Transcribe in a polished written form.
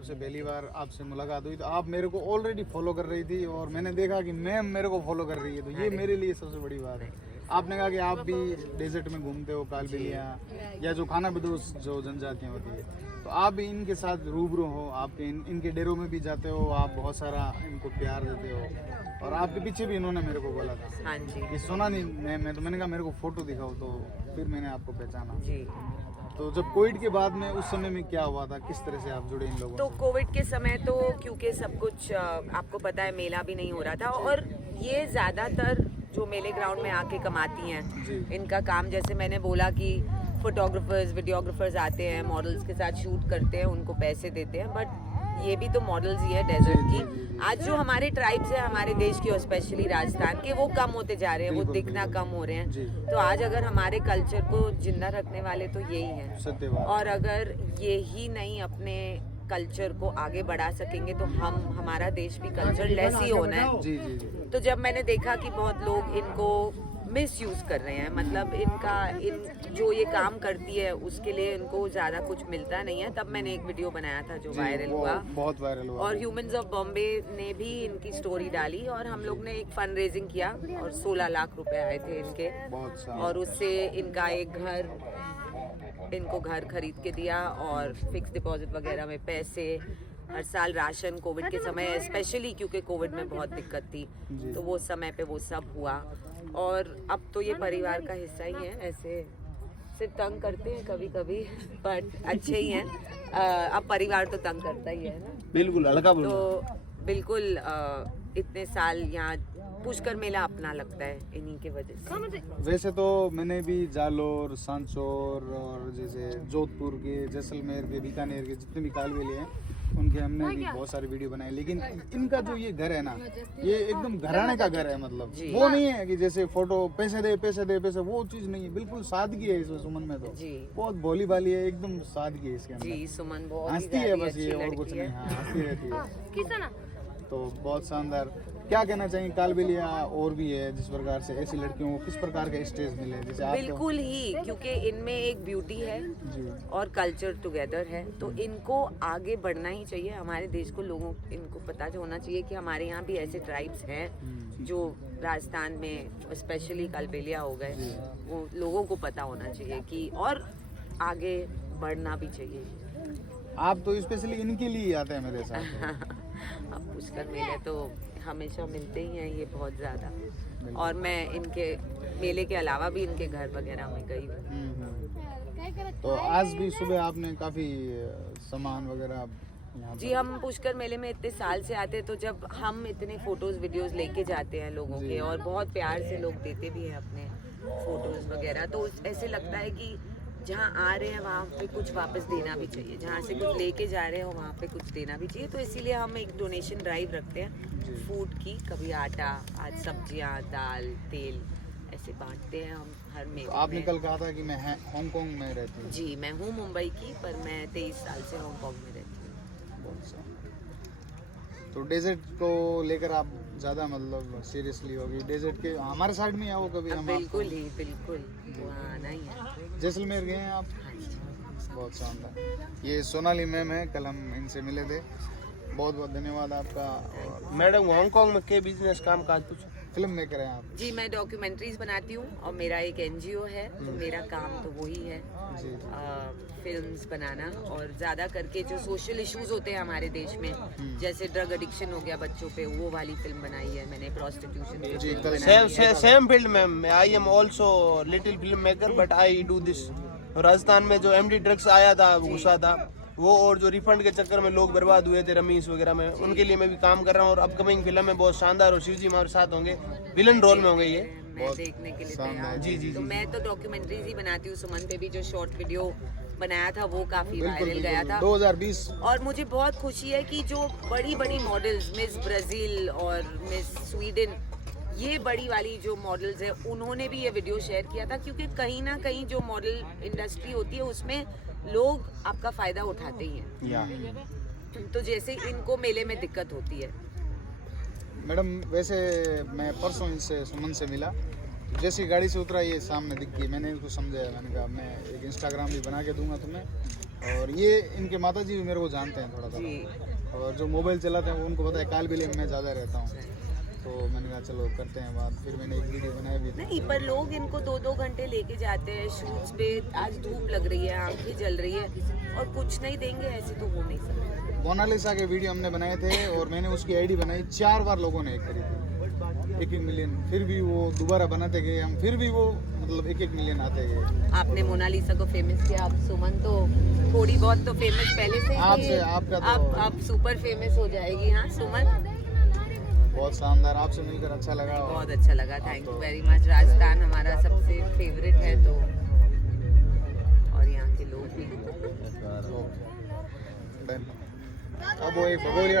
आपसे पहली बार आपसे मुलाकात हुई तो आप मेरे को ऑलरेडी फॉलो कर रही थी और मैंने देखा कि मैम मेरे को फॉलो कर रही है, तो ये मेरे लिए सबसे बड़ी बात है। आपने कहा कि आप भी डेजर्ट में घूमते हो, कालबेलिया या जो खाना बदोश जो जनजातियाँ होती है, तो आप भी इनके साथ रूबरू हो, आप इनके डेरों में भी जाते हो, आप बहुत सारा इनको प्यार देते हो और आपके पीछे भी इन्होंने मेरे को बोला था। हाँ जी। ये सुना नहीं मैं तो मैंने कहा मेरे को फोटो दिखाओ, तो फिर मैंने आपको पहचाना जी। तो जब कोविड के बाद में उस समय में क्या हुआ था, किस तरह से आप जुड़े इन लोगों तो से? कोविड के समय तो क्योंकि सब कुछ आपको पता है मेला भी नहीं हो रहा था और ये ज़्यादातर जो मेले ग्राउंड में आके कमाती हैं इनका काम, जैसे मैंने बोला कि फोटोग्राफर्स वीडियोग्राफर्स आते हैं, मॉडल्स के साथ शूट करते हैं, उनको पैसे देते हैं, बट ये भी तो मॉडल्स ही है डेजर्ट की। आज जो हमारे ट्राइब्स है हमारे देश के और स्पेशली राजस्थान के, वो कम होते जा रहे हैं, वो दिखना कम हो रहे हैं। तो आज अगर हमारे कल्चर को जिंदा रखने वाले तो यही हैं, और अगर ये ही नहीं अपने कल्चर को आगे बढ़ा सकेंगे तो हमारा देश भी कल्चर लेस ही होना है। तो जब मैंने देखा कि बहुत लोग इनको मिस यूज कर रहे हैं, मतलब जो ये काम करती है उसके लिए इनको ज्यादा कुछ मिलता नहीं है, तब मैंने एक वीडियो बनाया था जो वायरल हुआ, बहुत वायरल हुआ, और ह्यूमंस ऑफ बॉम्बे ने भी इनकी स्टोरी डाली और हम लोग ने एक फंड रेजिंग किया और 16 लाख रुपए आए थे इनके, और उससे इनका इनको घर खरीद के दिया और फिक्स डिपॉजिट वगैरह में पैसे, हर साल राशन, कोविड के समय स्पेशली क्योंकि कोविड में बहुत दिक्कत थी तो वो समय पे वो सब हुआ। और अब तो ये परिवार का हिस्सा ही है, ऐसे सिर्फ तंग करते हैं कभी कभी बट अच्छे ही हैं। अब परिवार तो तंग करता ही है ना, बिल्कुल हल्का बोलो। तो बिल्कुल इतने साल यहाँ पुष्कर मेला अपना लगता है इन्हीं के वजह से। वैसे तो मैंने भी जालोर, सांचौर और जैसे जोधपुर के, जैसलमेर के, बीकानेर के जितने भी कालबेलिए हैं उनके हमने भी बहुत सारे वीडियो बनाए, लेकिन इनका जो ये घर है ना, ये एकदम घराने का घर है, मतलब वो नहीं है कि जैसे फोटो पैसे दे, वो चीज नहीं है, बिल्कुल सादगी है इसमें। सुमन में तो बहुत भोली भाली है, एकदम सादगी है इसके अंदर। सुमन बहुत हंसती है बस, ये और कुछ नहीं, हंसती रहती है। तो बहुत शानदार। क्या कहना चाहिए, कालबेलिया और भी है जिस प्रकार से ऐसी लड़कियों को किस प्रकार का स्टेज मिले जैसे आप? बिल्कुल ही, क्योंकि इनमें एक ब्यूटी है और कल्चर टुगेदर है, तो इनको आगे बढ़ना ही चाहिए। हमारे देश को लोगों इनको पता होना चाहिए कि हमारे यहाँ भी ऐसे ट्राइब्स हैं जो राजस्थान में स्पेशली कालबेलिया हो गए, वो लोगों को पता होना चाहिए कि और आगे बढ़ना भी चाहिए। आप तो स्पेशली इनके लिए आते हैं मेरे साथ। अब पुष्कर मेले तो हमेशा मिलते ही हैं ये बहुत ज़्यादा, और मैं इनके मेले के अलावा भी इनके घर वगैरह में गई हूँ। तो आज भी सुबह आपने काफ़ी सामान वगैरह जी, हम पुष्कर मेले में इतने साल से आते हैं, तो जब हम इतने फोटोज वीडियोस लेके जाते हैं लोगों के, और बहुत प्यार से लोग देते भी हैं अपने फोटोज वगैरह, तो ऐसे लगता है कि जहाँ आ रहे हैं वहाँ पे कुछ वापस देना भी चाहिए, जहाँ से कुछ लेके जा रहे हो वहाँ पे कुछ देना भी चाहिए। तो इसीलिए हम एक डोनेशन ड्राइव रखते हैं फूड की, कभी आटा, आज सब्जियाँ, दाल, तेल, ऐसे बांटते हैं हम हर मेले में। आपने कल कहा था कि मैं हांगकांग में रहती हूँ। जी, मैं हूँ मुंबई की, पर मैं 23 साल से हांगकांग में रहती हूँ। तो डेजर्ट को लेकर आप ज़्यादा मतलब सीरियसली होगी? डेजर्ट के हमारे साइड में आओ कभी, हम बिल्कुल ही, बिल्कुल वहाँ आना ही है। जैसलमेर गए हैं आप? बहुत शानदार। ये सोनाली मैम है, कल हम इनसे मिले थे, बहुत बहुत धन्यवाद आपका। मैडम हांगकांग में के बिजनेस काम काज कुछ फिल्म मेकर हैं आप? जी, मैं डॉक्यूमेंट्रीज बनाती हूँ और मेरा एक एनजीओ है, तो मेरा काम तो वही है, फिल्म्स बनाना, और ज़्यादा करके जो सोशल इश्यूज होते हैं हमारे देश में, जैसे ड्रग एडिक्शन हो गया बच्चों पे, वो वाली फिल्म बनाई है मैंने, प्रोस्टिट्यूशन। सेम फील्ड में I am also little film maker, but I do this. Rajasthan में जो एमडी ड्रग्स आया था, घुसा था वो, और जो रिफंड के चक्कर में लोग बर्बाद हुए थे रमीश वगैरह में, उनके लिए मैं भी काम कर रहा हूँ। और अपकमिंग फिल्म में बहुत शानदार, और शिव जी हमारे साथ होंगे, विलन रोल में होंगे ये, मैं देखने के लिए तैयार। जी। तो मैं तो डॉक्यूमेंट्रीज ही बनाती हूँ। सुमन पे भी जो शॉर्ट वीडियो बनाया था वो काफी वायरल गया था 2020। और मुझे बहुत खुशी है कि जो बड़ी बड़ी मॉडल्स, मिस ब्राजील और मिस स्वीडन, ये बड़ी वाली जो मॉडल्स है, उन्होंने भी ये वीडियो शेयर किया था, क्योंकि कहीं ना कहीं जो मॉडल इंडस्ट्री होती है उसमें लोग आपका फायदा उठाते ही हैं। तो जैसे इनको मेले में दिक्कत होती है। मैडम वैसे मैं परसों इनसे सुमन से मिला, जैसी गाड़ी से उतरा ये सामने दिख गई, मैंने इनको समझाया, मैंने कहा मैं एक इंस्टाग्राम भी बना के दूंगा तुम्हें, और ये इनके माता जी भी मेरे को जानते हैं थोड़ा जी। थोड़ा, और जो मोबाइल चलाते हैं वो उनको पता है कालबेलिया में मैं ज़्यादा रहता हूँ, तो मैंने कहा चलो करते हैं बात। फिर मैंने एक वीडियो बनाई भी थी। नहीं, पर लोग इनको 2-2 घंटे लेके जाते हैं शूट्स पे। आज धूप लग रही है, आंखें जल रही है और कुछ नहीं देंगे, ऐसे तो हो नहीं सकता। मोनालिसा के वीडियो हमने बनाए थे और मैंने उसकी आईडी बनाई, 4 बार लोगों ने करी थी, 1-1 मिलियन। फिर भी वो दोबारा बनाते गए हम, फिर भी वो मतलब 1-1 मिलियन आते गए। आपने मोनालिसा को फेमस किया, आप सुमन तो थोड़ी बहुत तो फेमस पहले से ही आपसे थी। आपका तो आप सुपर फेमस हो जाएगी। हाँ सुमन, बहुत शानदार, आपसे मिलकर अच्छा लगा। बहुत अच्छा लगा, thank you very much. Rajasthan हमारा सबसे फेवरेट है तो, और यहाँ के लोग भी। अब वो एक भगोलिया